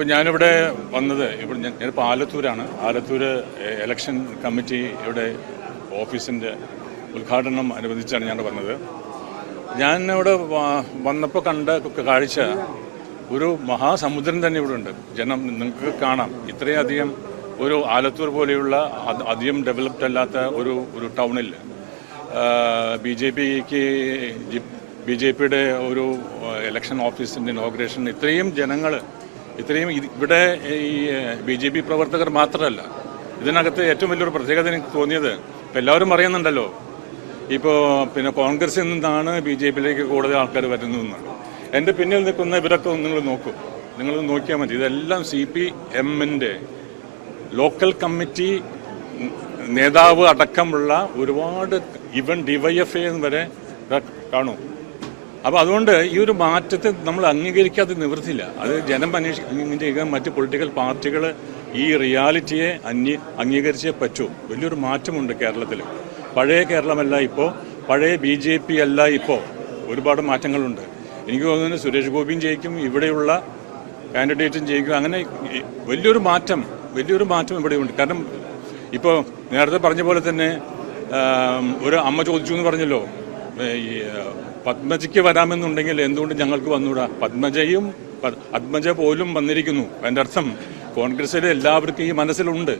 ഇപ്പം ഞാനിവിടെ വന്നത് ഞാനിപ്പോൾ ആലത്തൂരാണ്. ആലത്തൂർ ഇലക്ഷൻ കമ്മിറ്റി ഇവിടെ ഓഫീസിൻ്റെ ഉദ്ഘാടനം അനുബന്ധിച്ചാണ് ഞാൻ വന്നത്. ഞാൻ ഇവിടെ വന്നപ്പോൾ കണ്ട കാഴ്ച ഒരു മഹാസമുദ്രം തന്നെ ഇവിടെ ഉണ്ട്. ജനം നിങ്ങൾക്ക് കാണാം. ഇത്രയധികം ഒരു ആലത്തൂർ പോലെയുള്ള അധികം ഡെവലപ്ഡ് അല്ലാത്ത ഒരു ടൗണിൽ ബി ജെ പിയുടെ ഒരു ഇലക്ഷൻ ഓഫീസിൻ്റെ ഇനോഗ്രേഷൻ ഇത്രയും ജനങ്ങൾ ഇവിടെ ഈ ബി ജെ പി പ്രവർത്തകർ മാത്രമല്ല. ഇതിനകത്ത് ഏറ്റവും വലിയൊരു പ്രത്യേകത എനിക്ക് തോന്നിയത്, ഇപ്പം എല്ലാവരും അറിയുന്നുണ്ടല്ലോ, ഇപ്പോൾ കോൺഗ്രസിൽ നിന്നാണ് ബി ജെ പിയിലേക്ക് കൂടുതൽ ആൾക്കാർ വരുന്നതെന്നാണ്. എൻ്റെ പിന്നിൽ നിൽക്കുന്ന ഇവരൊക്കെ നിങ്ങൾ നോക്കിയാൽ മതി. ഇതെല്ലാം CPM-ൻ്റെ ലോക്കൽ കമ്മിറ്റി നേതാവ് അടക്കമുള്ള ഒരുപാട് ഇവൻ DYFA വരെ കാണും. അപ്പോൾ അതുകൊണ്ട് ഈ ഒരു മാറ്റത്തെ നമ്മൾ അംഗീകരിക്കാതെ നിവൃത്തിയില്ല. അത് ജനം അന്വേഷിക്കാൻ മറ്റ് പൊളിറ്റിക്കൽ പാർട്ടികൾ ഈ റിയാലിറ്റിയെ അംഗീകരിച്ചേ പറ്റൂ. വലിയൊരു മാറ്റമുണ്ട് കേരളത്തിൽ. പഴയ കേരളമല്ല ഇപ്പോൾ, പഴയ BJP അല്ല ഇപ്പോൾ. ഒരുപാട് മാറ്റങ്ങളുണ്ട്. എനിക്ക് തോന്നുന്നു സുരേഷ് ഗോപിയും ജയിക്കും, ഇവിടെയുള്ള കാൻഡിഡേറ്റും ജയിക്കും. അങ്ങനെ വലിയൊരു മാറ്റം ഇവിടെയുണ്ട്. കാരണം ഇപ്പോൾ നേരത്തെ പറഞ്ഞ പോലെ തന്നെ ഒരു അമ്മ ചോദിച്ചു എന്ന് പറഞ്ഞല്ലോ, ഈ പത്മജയ്ക്ക് വരാമെന്നുണ്ടെങ്കിൽ എന്തുകൊണ്ട് ഞങ്ങൾക്ക് വന്നുകൂടാ? പത്മജ പോലും വന്നിരിക്കുന്നു. അതിൻ്റെ അർത്ഥം കോൺഗ്രസ്സിലെ എല്ലാവർക്കും ഈ മനസ്സിലുണ്ട്.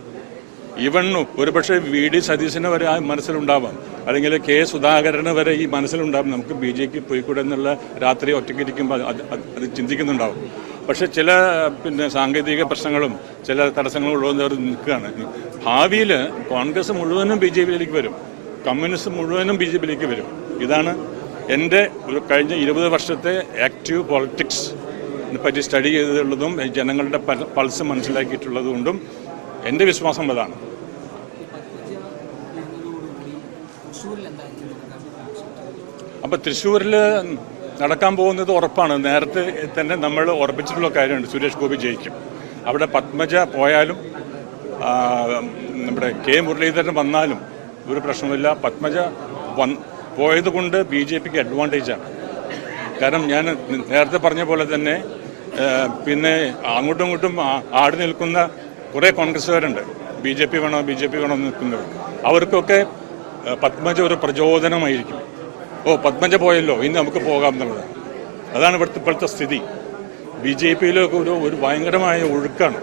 ഈവൺ ഒരുപക്ഷെ VD സതീശന് വരെ ആ മനസ്സിലുണ്ടാവാം, അല്ലെങ്കിൽ K സുധാകരന് വരെ ഈ മനസ്സിലുണ്ടാവും. നമുക്ക് BJP പോയിക്കൂടെ എന്നുള്ള രാത്രി ഒറ്റയ്ക്കിരിക്കുമ്പോൾ അത് ചിന്തിക്കുന്നുണ്ടാവും. പക്ഷെ ചില സാങ്കേതിക പ്രശ്നങ്ങളും ചില തടസ്സങ്ങളും ഉള്ളവർ നിൽക്കുകയാണ്. ഭാവിയിൽ കോൺഗ്രസ് മുഴുവനും BJPയിലേക്ക് വരും, കമ്മ്യൂണിസ്റ്റ് മുഴുവനും BJPയിലേക്ക് വരും. ഇതാണ് എൻ്റെ കഴിഞ്ഞ 20 വർഷത്തെ ആക്റ്റീവ് പോളിറ്റിക്സ് പറ്റി സ്റ്റഡി ചെയ്തിട്ടുള്ളതും ജനങ്ങളുടെ പൾസ് മനസ്സിലാക്കിയിട്ടുള്ളതുകൊണ്ടും എൻ്റെ വിശ്വാസം അതാണ്. അപ്പം തൃശ്ശൂരിൽ നടക്കാൻ പോകുന്നത് ഉറപ്പാണ്. നേരത്തെ തന്നെ നമ്മൾ ഉറപ്പിച്ചിട്ടുള്ള കാര്യമുണ്ട്, സുരേഷ് ഗോപി ജയിക്കും. അവിടെ പത്മജ പോയാലും നമ്മുടെ K മുരളീധരൻ വന്നാലും ഒരു പ്രശ്നമില്ല. പത്മജ പോയത് കൊണ്ട് BJPക്ക് അഡ്വാൻറ്റേജാണ്. കാരണം ഞാൻ നേരത്തെ പറഞ്ഞ പോലെ തന്നെ അങ്ങോട്ടും ഇങ്ങോട്ടും ആടി നിൽക്കുന്ന കുറേ കോൺഗ്രസ്സുകാരുണ്ട്. BJP വേണോ നിൽക്കുന്നവർ. അവർക്കൊക്കെ പത്മജ ഒരു പ്രചോദനമായിരിക്കും. പത്മജ പോയല്ലോ, ഇനി നമുക്ക് പോകാം എന്നുള്ളത്. അതാണ് ഇപ്പോഴത്തെ സ്ഥിതി. BJPയിലൊക്കെ ഒരു ഭയങ്കരമായ ഒഴുക്കാണ്.